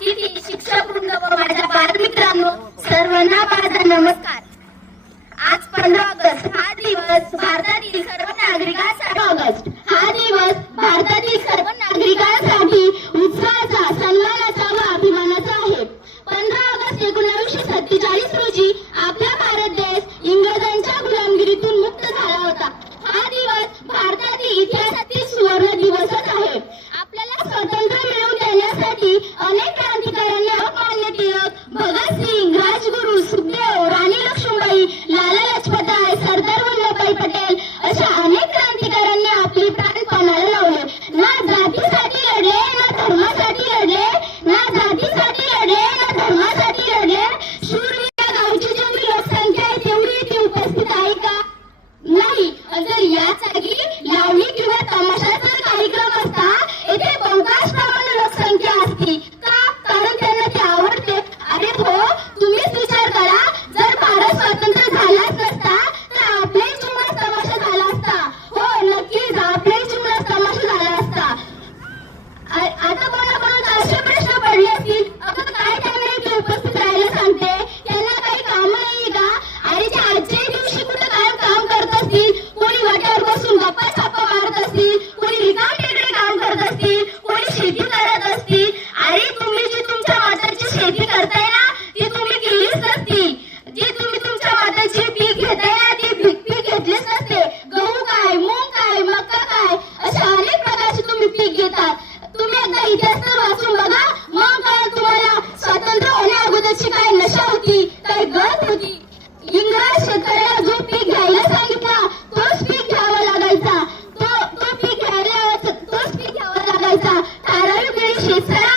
अतिथी, शिक्षक वृंद व माझ्या बालमित्रांनो, सर्वांना माझा नमस्कार. आज 15 ऑगस्ट हा दिवस भारतातील सर्व नागरिकांसाठी उत्साहाचा, सन्मानाचा व अभिमानाचा आहे. 15 ऑगस्ट 1947 रोजी आपला भारत देश इंग्रजांच्या गुलामगिरीतून मुक्त झाला होता. हा दिवस भारतातील इतिहासातील सुवर्ण दिवसच आहे. आपल्याला स्वातंत्र्य मिळवून देण्यासाठी अनेक क्रांतिकारकांनी, लोकमान्य टिळक, भगतसिंग, राजगुरू, सुखदेव, राणी लक्ष्मीबाई, लाला लजपतराय, सरदार वल्लभभाई पटेल अशा अनेक क्रांतिकारकांनी आपली प्राण पणाला लावले. ना जातीसाठी लढले, ना धर्मासाठी लढले, ना जातीसाठी लढले, ना धर्मासाठी लढले. शूरवीर गावची जेवढी लोकसंख्या आहे तेवढी इथे उपस्थित आहे का? नाही. जर या जागी लावणी किंवा तमाशाचा कार्यक्रम असता, येथे बहुतांश प्रमाणात लोकसंख्या असती का? कारण त्यांना ते आवडते. अरे हो, तुम्हीच विचार करा, जर भारत स्वतंत्र झालाच नसता तर आपल्याही जीवनात तमाशा झाला असता. हो, नक्कीच आपल्याही जीवनात तमाशा झाला असता. आता कोणाकोणाला असे प्रश्न पडले असतील, अगं काय त्यांना इथे उपस्थित राहायला सांगते, त्यांना काही काम नाही का? अरे ते आजच्याही दिवशी कुठं काय काम करत असतील, कोणी वाट्यावर बसून गप्पा छापा मारत असतील, कोणी रिकाम टेकडे काम करत असतील, कोणी शेती करत असतील. अरे तुम्ही जी तुमच्या माताची शेती करताय ना, ती तुम्ही केलीच नसती. जे तुम्ही तुमच्या माताची पीक घेताय ना, ते पीक घेतलेच नसते. गहू काय, मूग काय, मका काय, अशा अनेक प्रकारचे तुम्ही पीक घेतात. तुम्ही एकदा इतिहास तर वाचून बघा, मग काय तुम्हाला स्वातंत्र्य होण्या अगोदरची काय नशा होती, काय गरज होती. इंग्रज शेतकऱ्याला जो पीक घ्यायला सांगितला तोच पीक घ्यावा लागायचा. तो पीक घ्यावा लागायचा. ठराविक वेळी शेतकऱ्या